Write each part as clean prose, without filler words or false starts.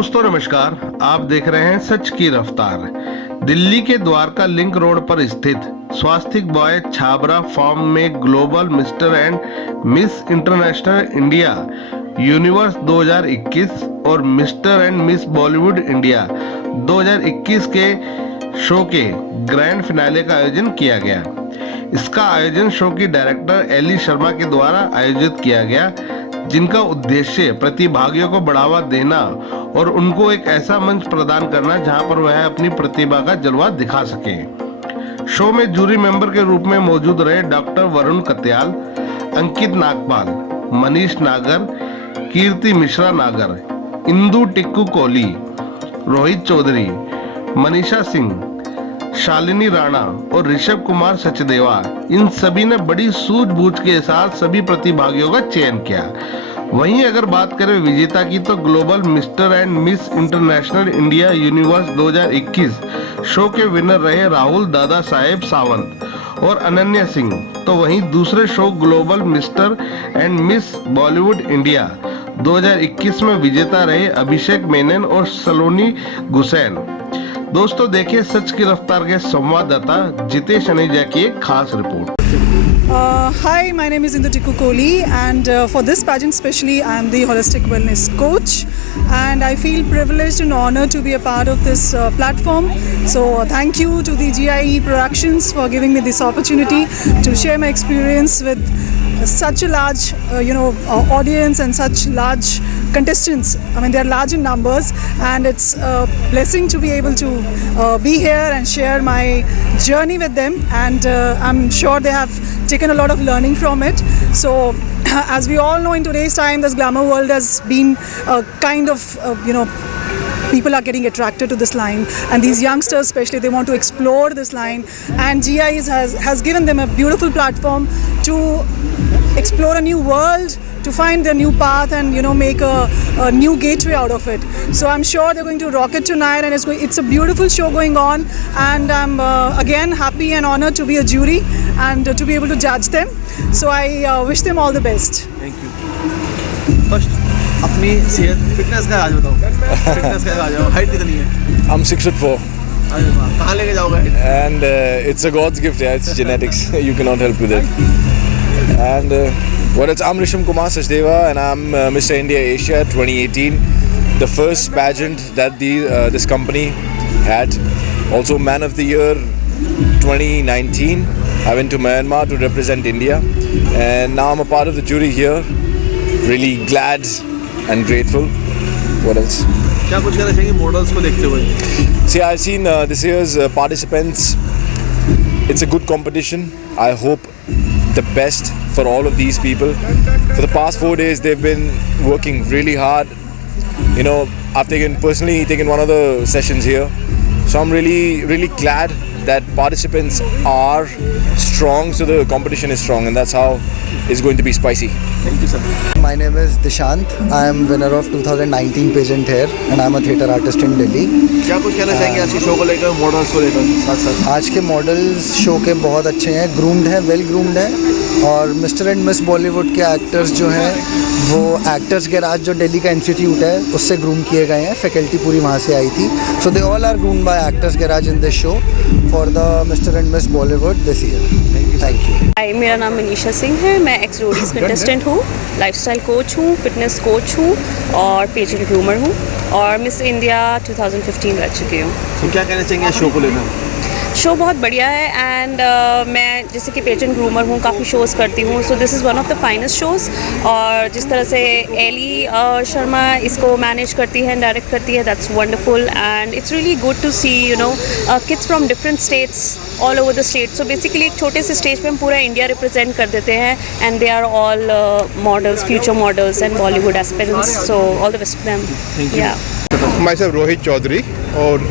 दोस्तों नमस्कार, आप देख रहे हैं सच की रफ्तार। दिल्ली के द्वारका लिंक रोड पर स्थित स्वास्तिक बॉय छाबरा फार्म में global mister and miss international India universe 2021 और mister and miss Bollywood India 2021 के शो के ग्रैंड फिनाले का आयोजन किया गया। इसका आयोजन शो की डायरेक्टर एली शर्मा के द्वारा आयोजित किया गया, जिनका उद्देश्य प्रतिभागियों को बढ़ावा देना और उनको एक ऐसा मंच प्रदान करना जहां पर वह अपनी प्रतिभा का जलवा दिखा सके। शो में जूरी मेंबर के रूप में मौजूद रहे डॉक्टर वरुण कत्याल, अंकित नागपाल, मनीष नागर, कीर्ति मिश्रा नागर, इंदु टिक्कू कोहली, रोहित चौधरी, मनीषा सिंह, शालिनी राणा और ऋषभ कुमार सचदेवा। इन सभी ने बड़ी सूझबूझ के साथ सभी प्रतिभागियों का चयन किया। वहीं अगर बात करें विजेता की तो global mister and miss international India universe 2021 show के विनर रहे राहुल दादा साहेब सावंत और अनन्या सिंह। तो वहीं दूसरे show global mister and miss Bollywood India 2021 में विजेता रहे अभिषेक मेनन और सलोनी गुसैन। दोस्तों देखिए सच की रफ्तार के संवाददाता जितेश अनेजा की एक खास report. Hi, my name is Indu Tikku Kohli, and for this pageant especially I am the holistic wellness coach, and I feel privileged and honored to be a part of this platform. So thank you to the GIE Productions for giving me this opportunity to share my experience with such a large audience and such large contestants. I mean, they are large in numbers, and it's a blessing to be able to be here and share my journey with them, and I'm sure they have taken a lot of learning from it. So as we all know, in today's time this glamour world has been a kind of people are getting attracted to this line, and these youngsters especially, they want to explore this line, and GIE has given them a beautiful platform to explore a new world, to find their new path, and make a new gateway out of it. So I'm sure they're going to rock it tonight, and it's a beautiful show going on, and I'm again happy and honored to be a jury and to be able to judge them. So I wish them all the best. Thank you. First, अपनी सेहत fitness का आज बताओ। Fitness का आज बताओ। Height कितनी है? I'm 6'4". कहाँ लेके जाओगे? And it's a God's gift, yeah. It's genetics. You cannot help with it. And I'm Risham Kumar Sachdeva, and I'm Mr. India Asia 2018, the first pageant that this company had. Also Man of the Year 2019. I went to Myanmar to represent India, and now I'm a part of the jury here. Really glad and grateful. What else? क्या कुछ कहना चाहिए models को देखते हुए? See, I've seen this year's participants. It's a good competition. I hope the best for all of these people. For the past 4 days, they've been working really hard. I've personally taken one of the sessions here. So I'm really glad that participants are strong, so the competition is strong, and that's how it's going to be spicy. Thank you, sir. My name is Dishant. I am winner of 2019 pageant here, and I am a theatre artist in Delhi. क्या कुछ कहना चाहेंगे आज के show को लेकर, models को लेकर साथ-साथ? आज के मॉडल्स शो के बहुत अच्छे हैं, ग्रूम्ड हैं, वेल ग्रूम्ड हैं, और मिस्टर एंड मिस बॉलीवुड के एक्टर्स जो हैं वो एक्टर्स गैराज जो दिल्ली का इंस्टीट्यूट है उससे ग्रूम किए गए हैं। फैकल्टी पूरी वहाँ से आई थी। So they all are groomed by actors garage in this show for the mister and miss Bollywood this year. Thank you. Hi, मेरा नाम मनीषा सिंह है। मैं एक्स रोडीज कंटेस्टेंट हूँ, लाइफस्टाइल कोच हूँ, फिटनेस कोच हूँ और पेजेंट ग्रूमर हूँ, और मिस इंडिया 2015 रह चुकी हूँ। तो क्या कहना चाहेंगे शो को लेकर? शो बहुत बढ़िया है, एंड मैं जैसे कि पेजेंट ग्रूमर हूँ, काफ़ी शोज़ करती हूँ, so this is one of the finest shows. और जिस तरह से एली शर्मा इसको मैनेज करती है, डायरेक्ट करती है, that's wonderful, and it's really good to see kids from different states all over the state. So basically एक छोटे से स्टेज पे हम पूरा इंडिया रिप्रेजेंट कर देते हैं, and they are all models, future models and Bollywood aspirants, so all the best to them. या myself रोहित चौधरी, और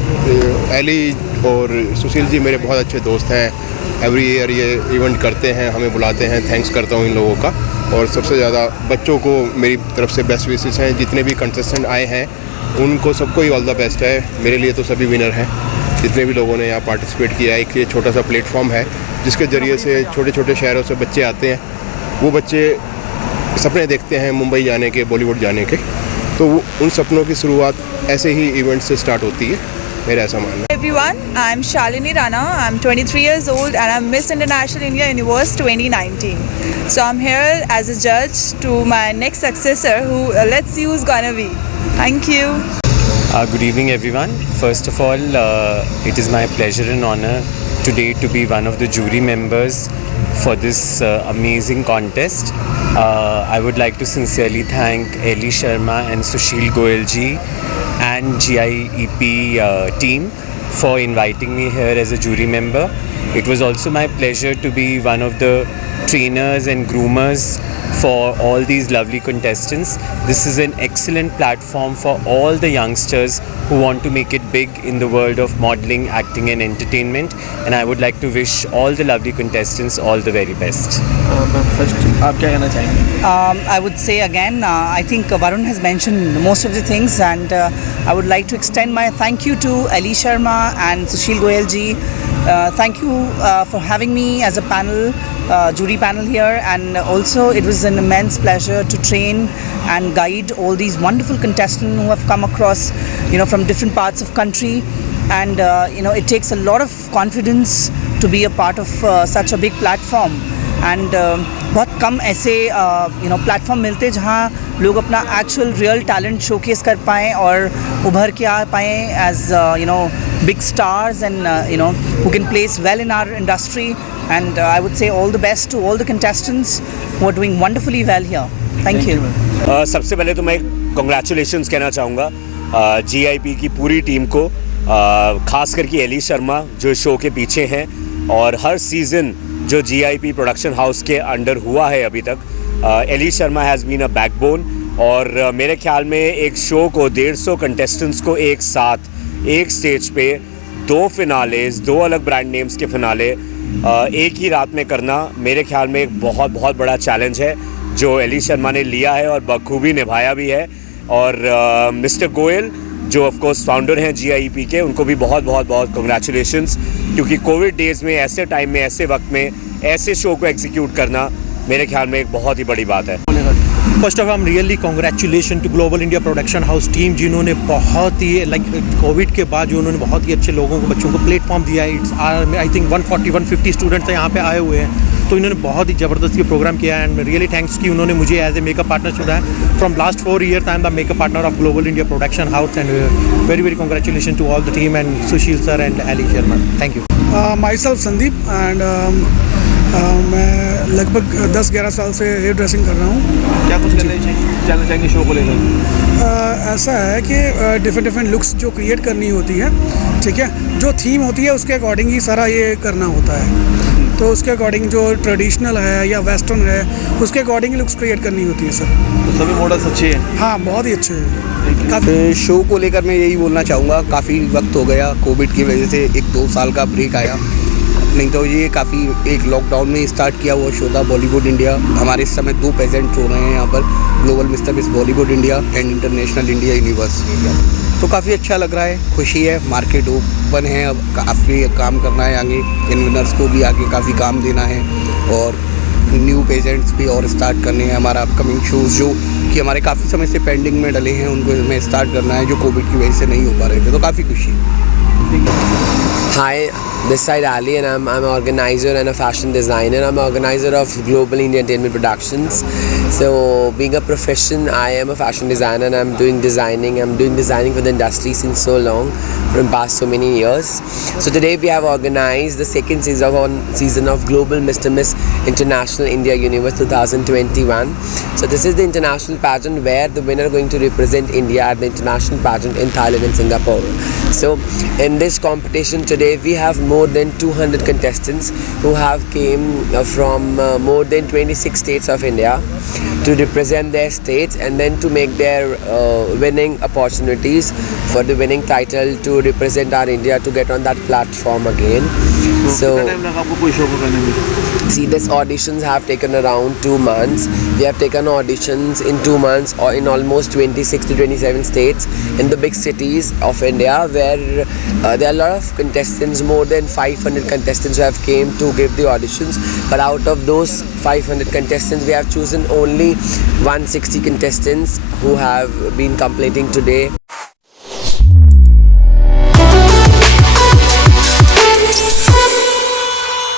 एली और सुशील जी मेरे बहुत अच्छे दोस्त हैं। एवरी ईयर ये इवेंट करते हैं, हमें बुलाते हैं। थैंक्स करता हूँ इन लोगों का, और सबसे ज़्यादा बच्चों को मेरी तरफ से बेस्ट विशेस हैं। जितने भी कंटेस्टेंट आए हैं उनको सबको ही ऑल द बेस्ट है। मेरे लिए तो सभी विनर हैं, जितने भी लोगों ने यहाँ पार्टिसिपेट किया है। एक ये छोटा सा प्लेटफॉर्म है जिसके ज़रिए से छोटे छोटे शहरों से बच्चे आते हैं। वो बच्चे सपने देखते हैं मुंबई जाने के, बॉलीवुड जाने के, तो उन सपनों की शुरुआत ऐसे ही इवेंट से स्टार्ट होती है, मेरा ऐसा मानना है। Everyone, I'm Shalini Rana. I'm 23 years old and I'm Miss International India Universe 2019. So I'm here as a judge to my next successor who let's see who's gonna be. Thank you. Good evening everyone. First of all, it is my pleasure and honor today to be one of the jury members for this amazing contest. I would like to sincerely thank Ellie Sharma and Sushil Goyal ji and GIEP team for inviting me here as a jury member. It was also my pleasure to be one of the trainers and groomers for all these lovely contestants. This is an excellent platform for all the youngsters who want to make it big in the world of modeling, acting and entertainment, and I would like to wish all the lovely contestants all the very best. First आप क्या कहना चाहेंगे? I would say again, I think Varun has mentioned most of the things, and I would like to extend my thank you to Ali Sharma and Sushil Goyal ji. Thank you for having me as a panel, jury panel here, and also it was an immense pleasure to train and guide all these wonderful contestants who have come across, from different parts of country, and it takes a lot of confidence to be a part of such a big platform. And बहुत कम ऐसे platform मिलते जहाँ लोग अपना actual real talent showcase कर पाएँ और उभर के आ पाएँ as big stars and who can place well in our industry, and I would say all the best to all the contestants who are doing wonderfully well here. Thank you. सबसे पहले तो मैं कॉन्ग्रेचुलेशंस कहना चाहूँगा GIP की पूरी team को, खास करके एली शर्मा जो शो के पीछे हैं, और हर सीज़न जो GIP प्रोडक्शन हाउस के अंडर हुआ है अभी तक, Ellie Sharma has been a backbone. और मेरे ख्याल में एक शो को 150 कंटेस्टेंट्स को एक साथ एक स्टेज पे 2 फिनालेज, 2 अलग ब्रांड नेम्स के फिनाले एक ही रात में करना मेरे ख्याल में एक बहुत बहुत बड़ा चैलेंज है जो एली शर्मा ने लिया है और बखूबी निभाया भी है। और मिस्टर गोयल जो ऑफ कोर्स फाउंडर हैं GIP के, उनको भी बहुत बहुत बहुत कंग्रेचुलेशंस, क्योंकि कोविड डेज़ में, ऐसे टाइम में, ऐसे वक्त में ऐसे शो को एग्जीक्यूट करना मेरे ख्याल में एक बहुत ही बड़ी बात है। First of all really congratulation to global India production house team, जिन्होंने बहुत ही कोविड के बाद जो उन्होंने बहुत ही अच्छे लोगों को, बच्चों को प्लेटफॉर्म दिया है। इट्स आई थिंक 140-150 स्टूडेंट्स यहाँ पे आए हुए हैं, तो इन्होंने बहुत ही ज़बरदस्त ये प्रोग्राम किया है। एंड रियली थैंक्स कि उन्होंने मुझे एज ए मेकअप पार्टनर चुना है। From last 4 years I am the makeup partner of global India production house, and very very congratulation to all the team and Sushil sir and Ellie Sharma. Thank you. Myself Sandeep, and मैं लगभग 10-11 साल से hair dressing कर रहा हूँ। क्या कुछ कहना चाहेंगे शो को लेकर? ऐसा है कि डिफरेंट लुक्स जो क्रिएट करनी होती है, ठीक है, जो थीम होती है उसके अकॉर्डिंग ही सारा ये करना होता है। तो उसके अकॉर्डिंग जो ट्रेडिशनल है या वेस्टर्न है उसके अकॉर्डिंग लुक्स क्रिएट करनी होती है सर। तो सभी मॉडल्स अच्छे हैं? हाँ, बहुत ही अच्छे हैं। शो को लेकर मैं यही बोलना चाहूँगा, काफ़ी वक्त हो गया, कोविड की वजह से 1-2 साल का ब्रेक आया, नहीं तो ये काफ़ी एक लॉकडाउन में स्टार्ट किया हुआ शो था बॉलीवुड इंडिया। हमारे इस समय 2 प्रेजेंट हो रहे हैं यहाँ पर, global mister miss Bollywood India and international India universe. तो काफ़ी अच्छा लग रहा है, खुशी है, मार्केट ओपन है, अब काफ़ी काम करना है आगे, इन विनर्स को भी आगे काफ़ी काम देना है, और न्यू पेजेंट्स भी और स्टार्ट करने हैं। हमारा अपकमिंग शोज़ जो कि हमारे काफ़ी समय से पेंडिंग में डले हैं, उनको हमें स्टार्ट करना है, जो कोविड की वजह से नहीं हो पा रहे थे, तो काफ़ी खुशी है। Hi, this side Ali, and I'm an organizer and a fashion designer. I'm an organizer of Global India Entertainment Productions. So, being a profession, I am a fashion designer, and I'm doing designing. I'm doing designing for the industry since so long, from past so many years. So today we have organized the second season of Global Mr. Miss International India Universe 2021. So this is the international pageant where the winner are going to represent India at the international pageant in Thailand and Singapore. So in this competition today we have more than 200 contestants who have came from more than 26 states of India to represent their states and then to make their winning opportunities for the winning title to represent our India to get on that platform again. So कितना time लगा आपको कोई show को करने में? see, these auditions have taken around 2 months. We have taken auditions in 2 months or in almost 26 to 27 states in the big cities of India, where there are a lot of contestants, more than 500 contestants who have came to give the auditions. But out of those 500 contestants, we have chosen only 160 contestants who have been completing today.